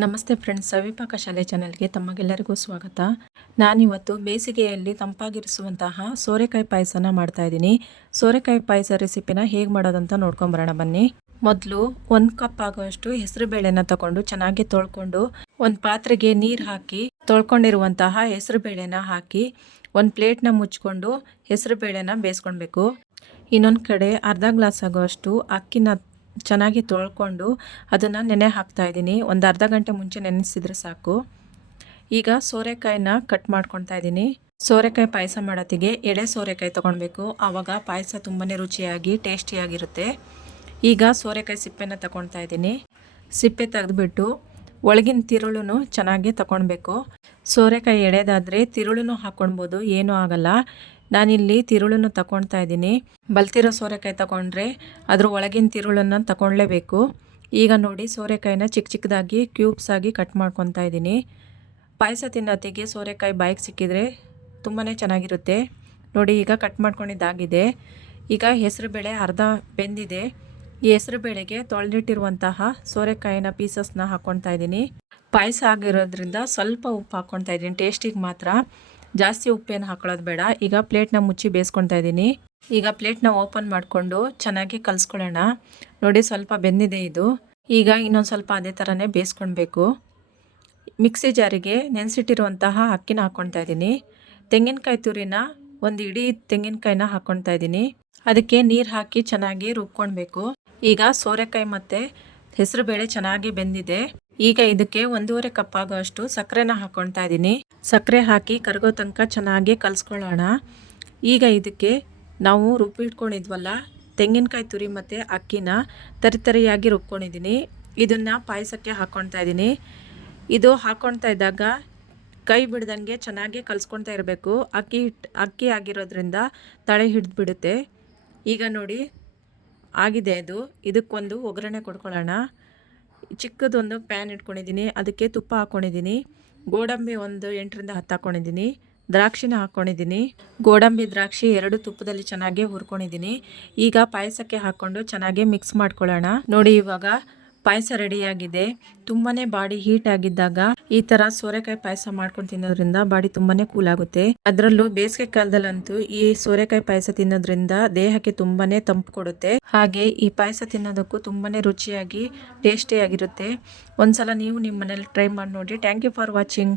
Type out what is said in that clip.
ನಮಸ್ತೆ ಫ್ರೆಂಡ್ಸ್ ಸವಿಪಾಕ ಶಾಲೆ ಚಾನೆಲ್ಗೆ ತಮಗೆಲ್ಲರಿಗೂ ಸ್ವಾಗತ. ನಾನಿವತ್ತು ಬೇಸಿಗೆಯಲ್ಲಿ ತಂಪಾಗಿರಿಸುವಂತಹ ಸೋರೆಕಾಯಿ ಪಾಯಸನ ಮಾಡ್ತಾ ಇದ್ದೀನಿ. ಸೋರೆಕಾಯಿ ಪಾಯಸ ರೆಸಿಪಿನ ಹೇಗೆ ಮಾಡೋದಂತ ನೋಡ್ಕೊಂಬರೋಣ ಬನ್ನಿ. ಮೊದಲು ಒಂದು ಕಪ್ ಆಗುವಷ್ಟು ಹೆಸರು ಬೇಳೆನ ತಗೊಂಡು ಚೆನ್ನಾಗಿ ತೊಳ್ಕೊಂಡು ಒಂದು ಪಾತ್ರೆಗೆ ನೀರು ಹಾಕಿ ತೊಳ್ಕೊಂಡಿರುವಂತಹ ಹೆಸರು ಬೇಳೆನ ಹಾಕಿ ಒಂದು ಪ್ಲೇಟ್ನ ಮುಚ್ಕೊಂಡು ಹೆಸರು ಬೇಳೆನ ಬೇಯಿಸ್ಕೊಳ್ಬೇಕು. ಇನ್ನೊಂದು ಕಡೆ ಅರ್ಧ ಗ್ಲಾಸ್ ಆಗುವಷ್ಟು ಅಕ್ಕಿನ ಚೆನ್ನಾಗಿ ತೊಳ್ಕೊಂಡು ಅದನ್ನು ನೆನೆ ಹಾಕ್ತಾ ಇದ್ದೀನಿ. ಒಂದು ಅರ್ಧ ಗಂಟೆ ಮುಂಚೆ ನೆನೆಸಿದ್ರೆ ಸಾಕು. ಈಗ ಸೋರೆಕಾಯಿನ ಕಟ್ ಮಾಡ್ಕೊಳ್ತಾ ಇದ್ದೀನಿ. ಸೋರೆಕಾಯಿ ಪಾಯಸ ಮಾಡೋತ್ತಿಗೆ ಎಡೆ ಸೋರೆಕಾಯಿ ತೊಗೊಳ್ಬೇಕು. ಆವಾಗ ಪಾಯಸ ತುಂಬಾ ರುಚಿಯಾಗಿ, ಟೇಸ್ಟಿಯಾಗಿರುತ್ತೆ. ಈಗ ಸೋರೆಕಾಯಿ ಸಿಪ್ಪೆನ ತಗೊಳ್ತಾ ಇದ್ದೀನಿ. ಸಿಪ್ಪೆ ತೆಗೆದುಬಿಟ್ಟು ಒಳಗಿನ ತಿರುಳು ಚೆನ್ನಾಗಿ ತಗೊಳ್ಬೇಕು. ಸೋರೆಕಾಯಿ ಎಡೆದಾದರೆ ತಿರುಳು ಹಾಕ್ಕೊಳ್ಬೋದು, ಏನೂ ಆಗಲ್ಲ. ನಾನಿಲ್ಲಿ ತಿರುಳನ್ನು ತಗೊಳ್ತಾ ಇದ್ದೀನಿ. ಬಲ್ತಿರೋ ಸೋರೆಕಾಯಿ ತಗೊಂಡ್ರೆ ಅದ್ರ ಒಳಗಿನ ತಿರುಳನ್ನು ತಗೊಳ್ಳೇಬೇಕು ಈಗ ನೋಡಿ ಸೋರೆಕಾಯಿನ ಚಿಕ್ಕ ಚಿಕ್ಕದಾಗಿ ಕ್ಯೂಬ್ಸ್ ಆಗಿ ಕಟ್ ಮಾಡ್ಕೊತಾ ಇದ್ದೀನಿ. ಪಾಯಸ ತಿನ್ನೋತ್ತಿಗೆ ಸೋರೆಕಾಯಿ ಬಾಯಿಗೆ ಸಿಕ್ಕಿದರೆ ತುಂಬಾ ಚೆನ್ನಾಗಿರುತ್ತೆ. ನೋಡಿ ಈಗ ಕಟ್ ಮಾಡ್ಕೊಂಡಿದ್ದಾಗಿದೆ ಈಗ ಹೆಸರು ಬೇಳೆ ಅರ್ಧ ಬೆಂದಿದೆ. ಈ ಹೆಸರು ಬೇಳೆಗೆ ತೊಳೆದಿಟ್ಟಿರುವಂತಹ ಸೋರೆಕಾಯಿನ ಪೀಸಸ್ನ ಹಾಕ್ಕೊತಾ ಇದ್ದೀನಿ. ಪಾಯಸ ಆಗಿರೋದ್ರಿಂದ ಸ್ವಲ್ಪ ಉಪ್ಪು ಹಾಕ್ಕೊತಾ ಇದ್ದೀನಿ. ಟೇಸ್ಟಿಗೆ ಮಾತ್ರ. ಜಾಸ್ತಿ ಉಪ್ಪೇನು ಹಾಕೊಳ್ಳೋದು ಬೇಡ. ಈಗ ಪ್ಲೇಟ್ನ ಮುಚ್ಚಿ ಬೇಯಿಸ್ಕೊಳ್ತಾ ಇದ್ದೀನಿ. ಈಗ ಪ್ಲೇಟ್ನ ಓಪನ್ ಮಾಡಿಕೊಂಡು ಚೆನ್ನಾಗಿ ಕಲಿಸ್ಕೊಳ್ಳೋಣ. ನೋಡಿ ಸ್ವಲ್ಪ ಬೆಂದಿದೆ ಇದು. ಈಗ ಇನ್ನೊಂದು ಸ್ವಲ್ಪ ಅದೇ ಥರನೇ ಬೇಯಿಸ್ಕೊಳ್ಬೇಕು. ಮಿಕ್ಸಿ ಜಾರಿಗೆ ನೆನೆಸಿಟ್ಟಿರುವಂತಹ ಅಕ್ಕಿನ ಹಾಕ್ಕೊಳ್ತಾ ಇದ್ದೀನಿ. ತೆಂಗಿನಕಾಯಿ ತುರಿನ ಒಂದು ಇಡೀ ತೆಂಗಿನಕಾಯಿನ ಹಾಕ್ಕೊಳ್ತಾ ಇದ್ದೀನಿ. ಅದಕ್ಕೆ ನೀರು ಹಾಕಿ ಚೆನ್ನಾಗಿ ರುಬ್ಕೊಳ್ಬೇಕು. ಈಗ ಸೋರೆಕಾಯಿ ಮತ್ತು ಹೆಸರುಬೇಳೆ ಚೆನ್ನಾಗಿ ಬೆಂದಿದೆ. ಈಗ ಇದಕ್ಕೆ ಒಂದೂವರೆ ಕಪ್ ಆಗೋಷ್ಟು ಸಕ್ಕರೆನ ಹಾಕ್ಕೊಳ್ತಾ ಇದ್ದೀನಿ. ಸಕ್ಕರೆ ಹಾಕಿ ಕರಗೋ ತನಕ ಚೆನ್ನಾಗಿ ಕಲಿಸ್ಕೊಳ್ಳೋಣ. ಈಗ ಇದಕ್ಕೆ ನಾವು ರುಬ್ಬಿಟ್ಕೊಂಡಿದ್ವಲ್ಲ, ತೆಂಗಿನಕಾಯಿ ತುರಿ ಮತ್ತು ಅಕ್ಕಿನ ತರಿತರಿಯಾಗಿ ರುಬ್ಕೊಂಡಿದ್ದೀನಿ. ಇದನ್ನು ಪಾಯಸಕ್ಕೆ ಹಾಕ್ಕೊಳ್ತಾ ಇದ್ದೀನಿ. ಇದು ಹಾಕ್ಕೊಳ್ತಾ ಇದ್ದಾಗ ಕೈ ಬಿಡ್ದಂಗೆ ಚೆನ್ನಾಗಿ ಕಲಿಸ್ಕೊಳ್ತಾ ಇರಬೇಕು. ಅಕ್ಕಿ ಹಿಟ್ಟು ಅಕ್ಕಿ ಆಗಿರೋದ್ರಿಂದ ತಳೆ ಹಿಡಿದ್ಬಿಡುತ್ತೆ. ಈಗ ನೋಡಿ, ಆಗಿದೆ ಅದು ಇದಕ್ಕೊಂದು ಒಗ್ಗರಣೆ ಕೊಡ್ಕೊಳ್ಳೋಣ. ಚಿಕ್ಕದೊಂದು ಪ್ಯಾನ್ ಇಟ್ಕೊಂಡಿದ್ದೀನಿ, ಅದಕ್ಕೆ ತುಪ್ಪ ಹಾಕ್ಕೊಂಡಿದ್ದೀನಿ ಗೋಡಂಬಿ ಒಂದು ಎಂಟರಿಂದ ಹತ್ತು ಹಾಕ್ಕೊಂಡಿದ್ದೀನಿ ದ್ರಾಕ್ಷಿನ ಹಾಕ್ಕೊಂಡಿದ್ದೀನಿ ಗೋಡಂಬಿ, ದ್ರಾಕ್ಷಿ ಎರಡು ತುಪ್ಪದಲ್ಲಿ ಚೆನ್ನಾಗಿ ಹುರ್ಕೊಂಡಿದ್ದೀನಿ. ಈಗ ಪಾಯಸಕ್ಕೆ ಹಾಕ್ಕೊಂಡು ಚೆನ್ನಾಗಿ ಮಿಕ್ಸ್ ಮಾಡ್ಕೊಳ್ಳೋಣ. ನೋಡಿ ಇವಾಗ ಪಾಯಸ ರೆಡಿಯಾಗಿದೆ. ತುಂಬಾನೇ ಬಾಡಿ ಹೀಟ್ ಆಗಿದ್ದಾಗ ಈ ತರ ಸೋರೆಕಾಯಿ ಪಾಯಸ ಮಾಡ್ಕೊಂಡು ತಿನ್ನೋದ್ರಿಂದ ಬಾಡಿ ತುಂಬಾನೇ ಕೂಲ್ ಆಗುತ್ತೆ. ಅದರಲ್ಲೂ ಬೇಸಿಗೆ ಕಾಲದಲ್ಲಂತೂ ಈ ಸೋರೆಕಾಯಿ ಪಾಯಸ ತಿನ್ನೋದ್ರಿಂದ ದೇಹಕ್ಕೆ ತುಂಬಾನೇ ತಂಪು ಕೊಡುತ್ತೆ. ಹಾಗೆ ಈ ಪಾಯಸ ತಿನ್ನೋದಕ್ಕೂ ತುಂಬಾನೇ ರುಚಿಯಾಗಿ, ಟೇಸ್ಟಿಯಾಗಿರುತ್ತೆ. ಒಂದ್ಸಲ ನೀವು ನಿಮ್ಮ ಮನೇಲಿ ಟ್ರೈ ಮಾಡಿ ನೋಡಿ. Thank you for watching.